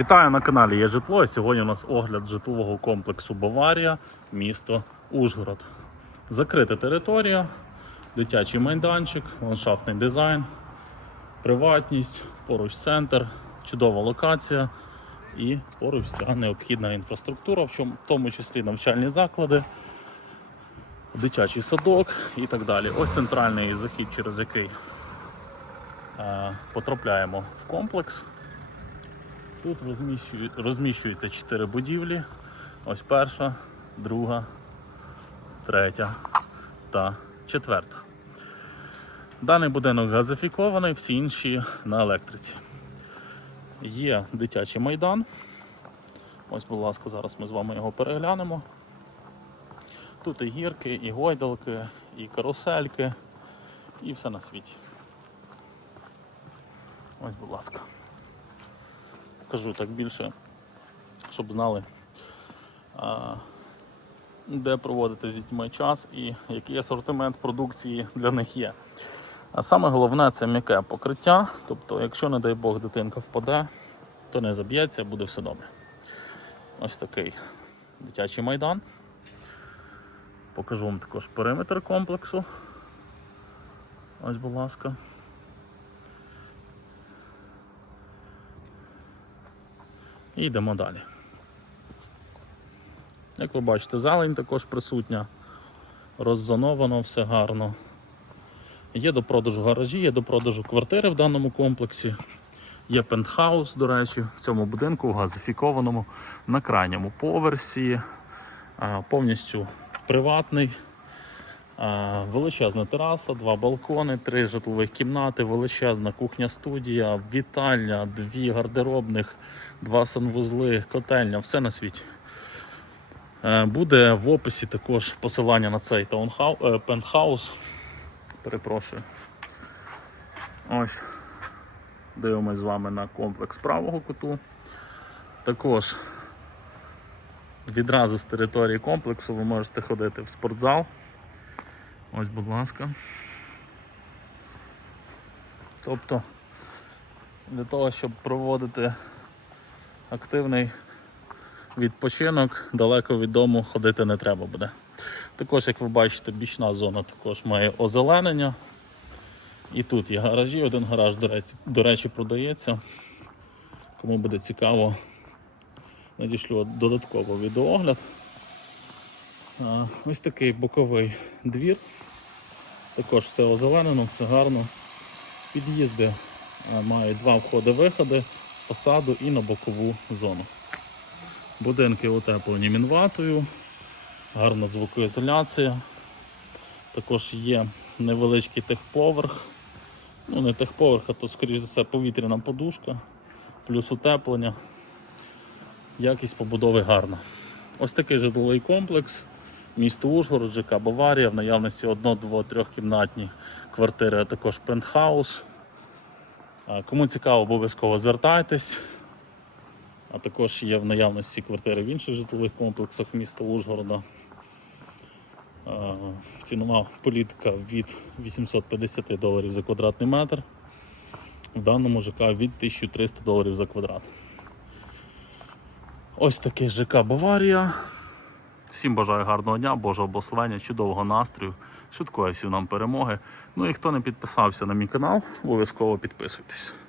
Вітаю на каналі Є житло. І Сьогодні у нас огляд житлового комплексу Баварія, місто Ужгород. Закрита територія, дитячий майданчик, ландшафтний дизайн, приватність, поруч центр, чудова локація і поруч вся необхідна інфраструктура, в тому числі навчальні заклади, дитячий садок і так далі. Ось центральний захід, через який е, потрапляємо в комплекс. Тут розміщуються чотири будівлі. Ось перша, друга, третя та четверта. Даний будинок газифікований, всі інші на електриці. Є дитячий майдан. Ось, будь ласка, зараз ми з вами його переглянемо. Тут і гірки, і гойдалки, і карусельки, і все на світі. Ось, будь ласка кажу так більше, щоб знали, де проводити з дітьми час і який асортимент продукції для них є. А саме головне це м'яке покриття. Тобто, якщо, не дай Бог, дитинка впаде, то не заб'ється, буде все добре. Ось такий дитячий майдан. Покажу вам також периметр комплексу. Ось, будь ласка. І йдемо далі. Як ви бачите, зелень також присутня, роззоновано все гарно. Є до продажу гаражі, є до продажу квартири в даному комплексі. Є пентхаус, до речі, в цьому будинку газифікованому на крайньому поверсі, повністю приватний. А, Величезна тераса, два балкони, три житлових кімнати, величезна кухня-студія, вітальня, дві гардеробних, два санвузли, котельня, все на світі. Е, Буде в описі також посилання на цей таунхау, е, пентхаус. Перепрошую. Ось. Дивимось з вами на комплекс правого куту. Також відразу з території комплексу ви можете ходити в спортзал. Ось, будь ласка. Тобто, для того, щоб проводити активний відпочинок, далеко від дому ходити не треба буде. Також, як ви бачите, бічна зона також має озеленення. І тут є гаражі, один гараж, до речі, до речі, продається. Кому буде цікаво, надішлю додатково відеоогляд. Ось такий боковий двір. Також все озеленено, все гарно. Під'їзди а, мають два входи-виходи з фасаду і на бокову зону. Будинки утеплені мінватою, гарна звукоізоляція. Також є невеличкий техповерх. Ну, не техповерх, а то, скоріш за все, повітряна подушка, плюс утеплення. Якість побудови гарна. Ось такий житловий комплекс. Місто Ужгород, ЖК Баварія, в наявності одно, дво, трьохкімнатні квартири, а також пентхаус. Кому цікаво, обов'язково звертайтесь. А також є в наявності квартири в інших житлових комплексах міста Ужгорода. Цінова політика від 850 доларів за квадратний метр. В даному ЖК від 1300 доларів за квадрат. Ось такий ЖК Баварія. Всім бажаю гарного дня, Божого благословення, чудового настрою, швидкої всім нам перемоги. Ну і хто не підписався на мій канал, обов'язково підписуйтесь.